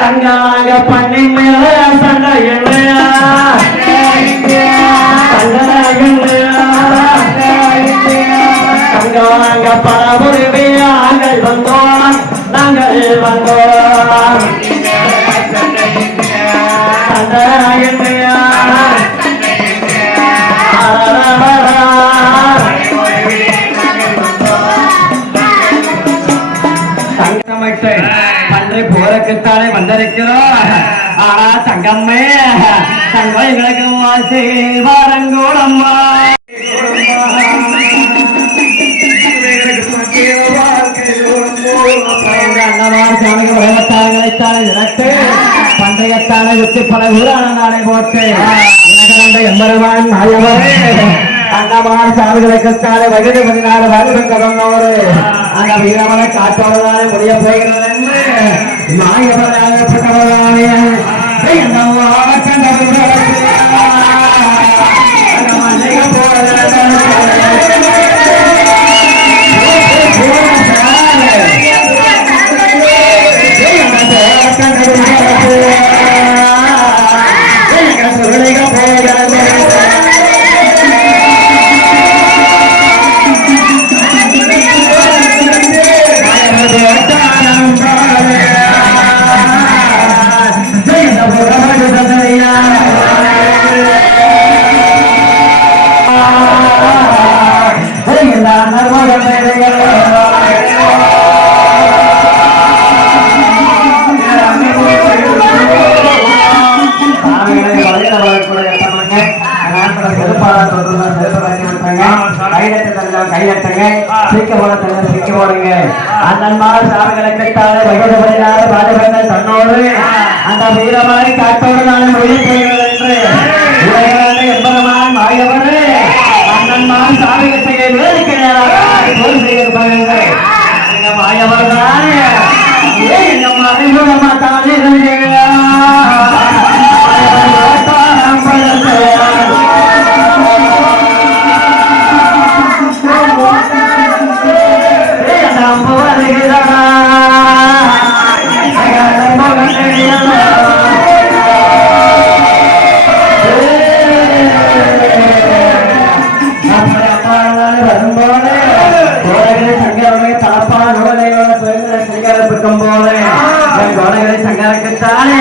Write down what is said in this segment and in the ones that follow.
தங்காங்க பண்ணி மேல சண்டை இல்லையா? சண்டை இல்லையா வந்தோம். நாங்கள் வந்தோம். சண்டை இல்லையா? தங்கமட்டை. பன்றை போருக்குத்தானே வந்திருக்கிறோம். ஆனா தங்கம்மே தங்கம் எங்களுக்கு வாசி வாரங்கோடம்மா பந்தயத்தானே விட்டு பல ஊரான போட்டு. எனக்கு எம்பெருமான் அண்ணமான் சாமிகளுக்குத்தானே வயது பதினாறு வருடம் கடந்தவரு அந்த வீரமனை காட்டவர்களாலே முடிய போகிறது என்று நாயகனாகப்பட்டவரானே கண்டவர்கள் நாயவராகப்பட்டவர்களாலே என்னவோ சிரிக்க போடுங்க சிரிக்க போடுங்க அண்ணன்மார் சாமிகளுக்கு தாழെ வயது பாடுபங்கள் தன்னோடு அந்த வீரமலை காட்டோடு நான் மொழி என்று உலகான எம்பெருமான் மாயவரே அண்ணன்மார் சாமிகளுக்கு வேலைக்கு நேராக போர் செய்திருப்பாங்க எங்க தானே எங்க மறைமுகமா தானே சங்கரக்குத்தானே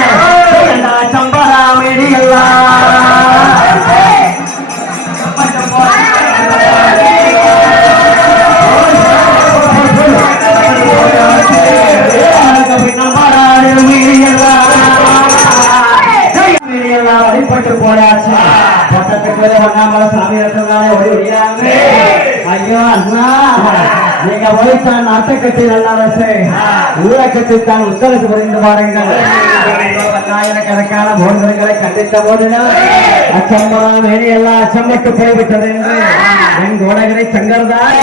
வழிபட்டு போயாச்சு பக்கத்துக்கு ஒன்னாமல சாமி இருக்கிறதாலே ஓடி ஒடியாங்க ஐயோ அண்ணா நீங்க ஒழித்தான் நாட்டக்கட்டி நல்லரசு. ஊழக்கட்டித்தான் உத்தரசு புரிந்து பாருங்கள் ஆயிரக்கணக்கான போன்களை கண்டித்த போதிலும் அச்சம்பா மேனி எல்லாம் அச்சம்பட்டு போய்விட்டது என்று. என் கோடகரை சங்கர்தான்